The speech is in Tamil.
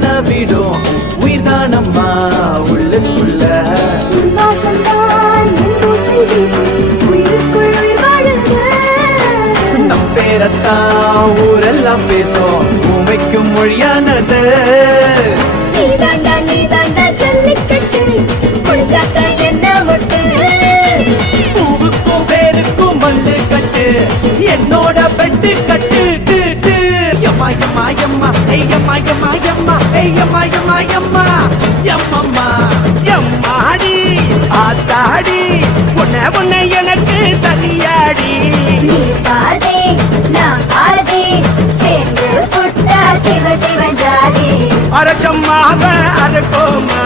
என்ன விடும் உயிர்தானம்மா உள்ளுக்குள்ள நம் பேரத்தான் ஊரெல்லாம் பேசும் உமைக்கும் மொழியானது பூவுக்கும் பேருக்கும் மல்லு கட்டு என்னோட பெட்டு கட்டு எம்மா எம்மா எம்மா ஐயம்மா எம்மா எம்மா ஐயம்மா எம்மா எம்மா எம்மம்மா எம்மாடி ஆத்தாடி உன்னை உன்னை எனக்கு தனியாடி அரக்கம்மாவ அரக்கோமா